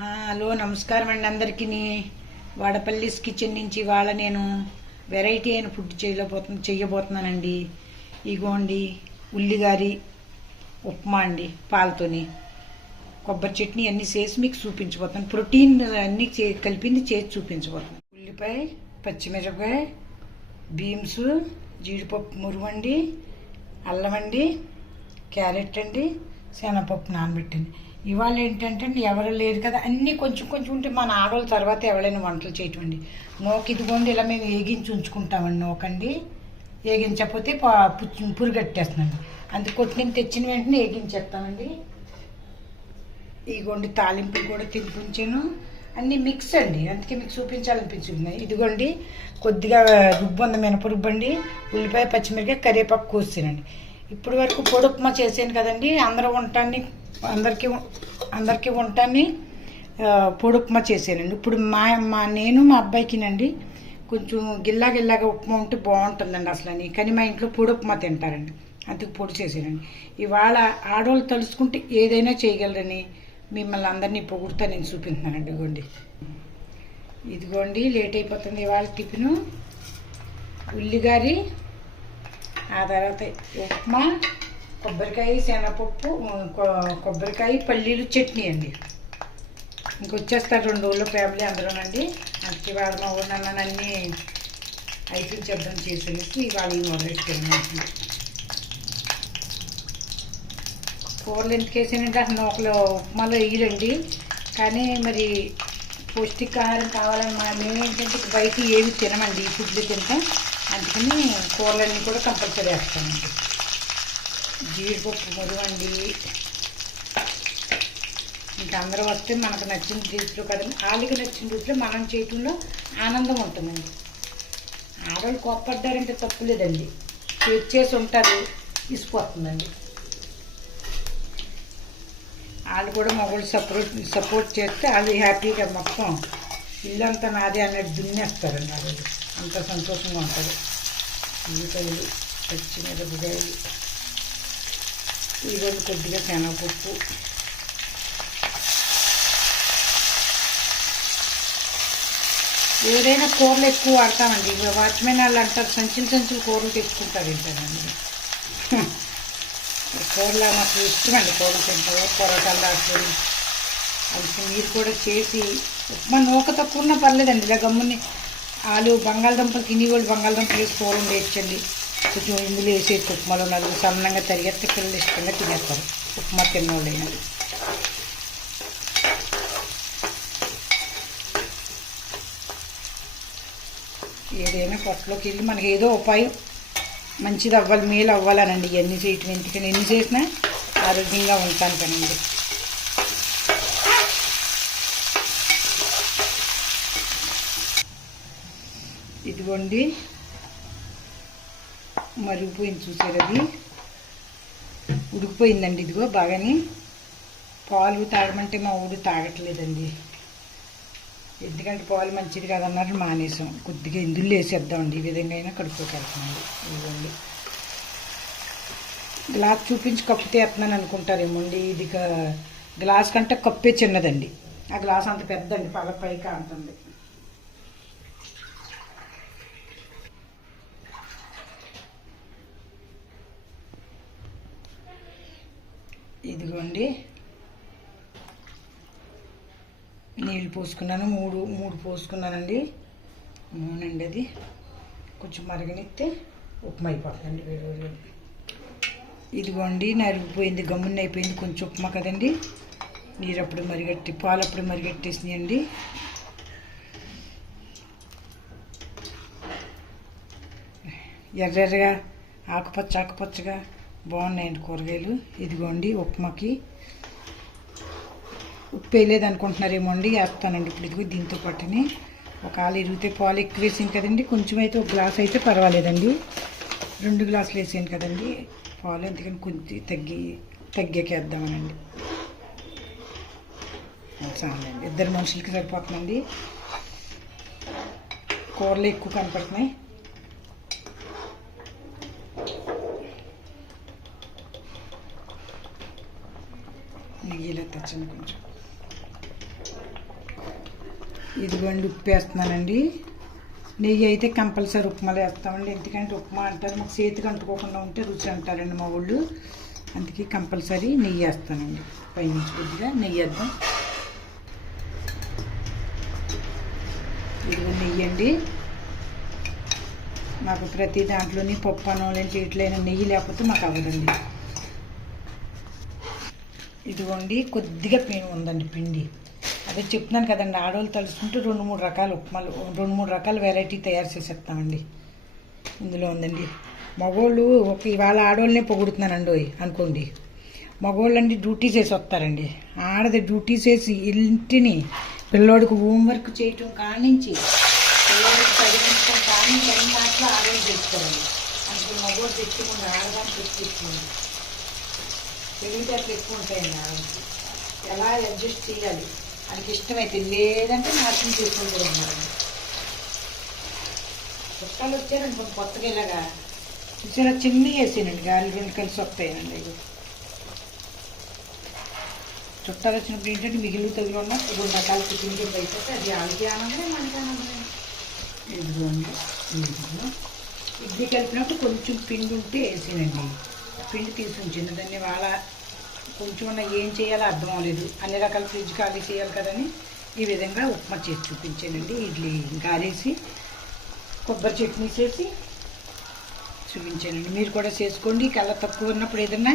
Hello నమస్కారం అండి అందరికీ. వాడపల్లిస్ కిచెన్ నుంచి ఇవాళ నేను వెరైటీ అయిన ఫుడ్ చేయబోతున్నానండి. ఇగోండి ఉల్లిగారి ఉప్మా అండి, పాలతోని కొబ్బరి చట్నీ అన్నీ చేసి మీకు చూపించబోతున్నాను. ప్రోటీన్ అన్నీ కలిపింది చేసి చూపించబోతున్నాను. ఉల్లిపాయ, పచ్చిమిరపకాయ, బీన్స్, జీడిపప్పు మురువండి, అల్లం అండి, క్యారెట్ అండి, శనగపప్పు నానబెట్టండి. ఇవాళ ఏంటంటే ఎవరు లేరు కదా, అన్నీ కొంచెం కొంచెం ఉంటే మన ఆడవాళ్ళ తర్వాత ఎవరైనా వంటలు చేయటం అండి. నోకి ఇదిగోండి ఇలా మేము వేగించి ఉంచుకుంటామండి. నోకండి వేగించకపోతే పురుగట్టేస్తున్నాండి. అందుకు కొట్టిన తెచ్చిన వెంటనే వేగించేస్తామండి. ఇదిగోండి తాలింపు కూడా తినిపించాను, అన్నీ మిక్స్ అండి, అందుకే మీకు చూపించాలనిపించింది. ఇదిగోండి కొద్దిగా రుబ్బు ఉంది, మినపరుబ్బు అండి, ఉల్లిపాయ, పచ్చిమిరపకాయ, కరివేపాకు కోసానండి. ఇప్పటి వరకు పొడి ఉప్మా చేశాను కదండి, అందరికీ వంటాన్ని పొడి ఉప్మా చేశానండి. ఇప్పుడు నేను మా అబ్బాయికినండి కొంచెం గిల్లాగా ఉప్మా ఉంటే బాగుంటుందండి అసలు అని, కానీ మా ఇంట్లో పొడి ఉప్మా తింటారండి, అందుకు పొడి చేశానండి. ఇవాళ ఆడవాళ్ళు తలుచుకుంటే ఏదైనా చేయగలరని మిమ్మల్ని అందరినీ పొగుడుతా నేను చూపించానండి. ఇదిగోండి లేట్ అయిపోతుంది ఇవాళ టిఫిను. ఉల్లిగారి, ఆ తర్వాత ఉప్మా, కొబ్బరికాయ, శనగపప్పు, కొబ్బరికాయ, పల్లీలు చట్నీ అండి. ఇంకొచ్చేస్తారు 2 రోజుల్లో ఫ్యామిలీ అందరూనండి. అందుకే ఇవాళ మా ఊరు నన్ను అన్నీ ఐటమ్ చేద్దాం చేసేసి ఇవాళ మొదలెట్టాను. కూరలు ఎందుకు వేసానంటే అసలు ఒకళ్ళు ఉప్మాలో వేయరండి, కానీ మరి పౌష్టికాహారం కావాలని మేమేంటంటే బయట ఏమి తినమండి, ఈ ఫుడ్లు తింటాం, అందుకని కూరలన్నీ కూడా కంపల్సరీ వేస్తామండి. జీడిపప్పు మురువండి, ఇంకా అందరూ వస్తే మనకు నచ్చిన రీతిలో కదండి, వాళ్ళకి నచ్చిన రీతిలో మనం చేయటంలో ఆనందం ఉంటుందండి. ఆడవాళ్ళు కోప్పడ్డారంటే తప్పులేదండి, చేసి ఉంటారు, ఇసిపోతుందండి. వాళ్ళు కూడా మగవాళ్ళు సపోర్ట్ చేస్తే వాళ్ళు హ్యాపీగా మొత్తం ఇల్లంతా నాదే అనేది దున్నేస్తారండి. వాళ్ళు అంత సంతోషంగా ఉంటుంది. ఉల్లిపాయలు, పచ్చిమిరపకాయలు, ఈరోజు కొద్దిగా శనగపప్పు, ఏదైనా కూరలు ఎక్కువ వాడతామండి. వాచ్మెన్ వాళ్ళు అంటారు సంచులు కూరలు తెచ్చుకుంటారు ఏంటండి. కూరలు నాకు ఇష్టమండి, కూరలు తింటారు, పొరటాలు దాచుకొని. అందుకే మీరు కూడా చేసి ఉప్మా నూక తక్కువ ఉన్నా పర్లేదండి, ఇలా గమ్ముని బంగాళదుంపలు తినేవాళ్ళు బంగాళదుంపలు వేసి కూరలు వేయించండి. కొంచెం ఇందులో వేసేసి ఉప్మాలో నలుగు సన్నంగా తరిగేస్తే పిల్లలు ఇష్టంగా తినేస్తారు, ఉప్మా తిన్నవాళ్ళు అయినా. ఏదైనా కొత్తలోకి వెళ్ళి మనకి ఏదో ఉపాయం మంచిది అవ్వాలి, మేలు అవ్వాలనండి ఇవన్నీ చేయటం. ఎందుకని ఎన్ని చేసినా ఆరోగ్యంగా ఉంటాను కనండి. ఇదిగోండి మరిగిపోయింది, చూసారు, అది ఉడికిపోయిందండి. ఇదిగో బాగాని పాలు తాగమంటే మా ఊడు తాగట్లేదండి, ఎందుకంటే పాలు మంచిది కాదన్నారు, మానేసాం. కొద్దిగా ఇందులో వేసేద్దామండి, ఈ విధంగా అయినా కడుక్కోగలుగుతున్నాండి. ఇదిగోండి గ్లాస్ చూపించి కప్పు తీస్తున్నాను అనుకుంటారేమోండి, ఇది గ్లాస్ కంటే కప్పే చిన్నదండి, ఆ గ్లాస్ అంత పెద్దండి, పైకి అంటుంది. ఇదిగోండి నీళ్ళు పోసుకున్నాను, మూడు పోసుకున్నానండి. నూనెండి అది కొంచెం మరగనిస్తే ఉప్మా అయిపోతుందండి వేడి. ఇదిగోండి నరిగిపోయింది, గమ్మున అయిపోయింది, కొంచెం ఉప్మా కదండి. నీరు అప్పుడు పాలు అప్పుడు మరిగట్టేసినాయండి. ఎర్రగా ఆకుపచ్చగా బాగున్నాయండి కూరగాయలు. ఇదిగోండి ఉప్మాకి ఉప్పు వేయలేదు అనుకుంటున్నారేమో అండి, వేస్తానండి ఇప్పుడు. ఇదిగో దీంతో పాటుని ఒక ఇరిగితే పాలు ఎక్కువ వేసాను కదండి, కొంచెం అయితే ఒక గ్లాస్ అయితే పర్వాలేదండి, 2 గ్లాసులు వేసాను కదండి పాలు, ఎందుకని కొంచెం తగ్గాకేద్దామనండి. చాలండి, 2 మనుషులకి సరిపోతుందండి. కూరలు ఎక్కువ కనపడుతున్నాయి. నెయ్యిలో తెచ్చండి కొంచెం. ఇదిగోండి ఉప్పు వేస్తున్నానండి. నెయ్యి అయితే కంపల్సరీ ఉప్మాలో వేస్తామండి. ఎందుకంటే ఉప్మా అంటారు, మాకు చేతికి అంటుకోకుండా ఉంటే రుచి అంటారండి మా వాళ్ళు. అందుకే కంపల్సరీ నెయ్యి వేస్తానండి. పైనుంచి కొద్దిగా నెయ్యి వేద్దాం. ఇదిగో నెయ్యి అండి. మాకు ప్రతి దాంట్లోని పప్పు అన్నం ఇట్లైనా నెయ్యి లేకపోతే మాకు అవ్వదండి. ఇదిగోండి కొద్దిగా పిండి ఉందండి. పిండి అదే చెప్తున్నాను కదండి, ఆడవాళ్ళు తలుచుకుంటే 2-3 రకాల ఉప్మాలు 2-3 రకాల వెరైటీ తయారు చేసేస్తామండి. ఇందులో ఉందండి. మగవాళ్ళు ఇవాళ ఆడవాళ్ళనే పొగుడుతున్నానండి అనుకోండి. మగవాళ్ళు అండి డ్యూటీ చేసి వస్తారండి. ఆడది డ్యూటీ చేసి ఇంటిని పిల్లోడికి హోంవర్క్ చేయటం కానించి పిల్లోడికి చదివించడం కానించి అన్ని దాంట్లో ఆడవాళ్ళు తెచ్చుకోరండి. అందుకే మగవాళ్ళు తెచ్చుకోండి, ఆడదాన్ని తెచ్చుకోండి. తెలివితేటలు ఎక్కువ ఉంటాయండి ఆడవాళ్ళకి. ఎలా అడ్జస్ట్ చేయాలి ఆయనకి ఇష్టమైతే, లేదంటే నాశనం చేసుకుని కూడా ఉన్నారండి. చుట్టాలు వచ్చారండి కొత్తగా ఇలాగా చూసారా, చిన్న వేసానండి. గాలి 2 కలిసి వస్తాయండి. ఇది చుట్టాలు వచ్చినప్పుడు ఏంటంటే మిగిలిన తగిలి ఉన్న 2 రకాల టిఫిన్ అయిపోతే అది వాళ్ళకి ఆనందమే మనకి ఆనందమే. ఇదిగోండి ఇడ్లీ కలిపినప్పుడు కొంచెం పిండి ఉంటే వేసానండి. పిండి తీసి ఉంచింది. దాన్ని వాళ్ళ కొంచెం ఉన్న ఏం చేయాలో అర్థం అవ్వలేదు. అన్ని రకాల ఫ్రిడ్జ్ ఖాళీ చేయాలి కదని ఈ విధంగా ఉప్మా చేసి చూపించానండి. ఇడ్లీ గారేసి కొబ్బరి చట్నీ చేసి చూపించానండి. మీరు కూడా చేసుకోండి. కళ్ళ తక్కువ ఉన్నప్పుడు ఏదన్నా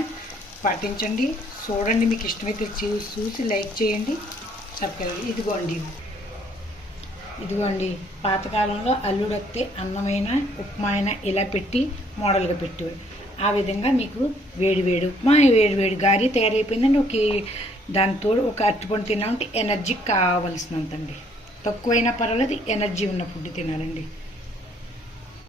పాటించండి, చూడండి. మీకు ఇష్టమైతే చూసి లైక్ చేయండి, సబ్స్క్రైబ్. ఇదిగోండి పాతకాలంలో అల్లుడొస్తే అన్నమైన ఉప్మా అయినా ఇలా పెట్టి మోడల్గా పెట్టేవారు. ఆ విధంగా మీకు వేడి ఉప్మా వేడి గారి తయారైపోయిందండి. దాంతో ఒక అరటిపండు తినాలంటే ఎనర్జీ కావాల్సినంతండి. తక్కువైనా పర్వాలేదు, ఎనర్జీ ఉన్న ఫుడ్ తినాలండి.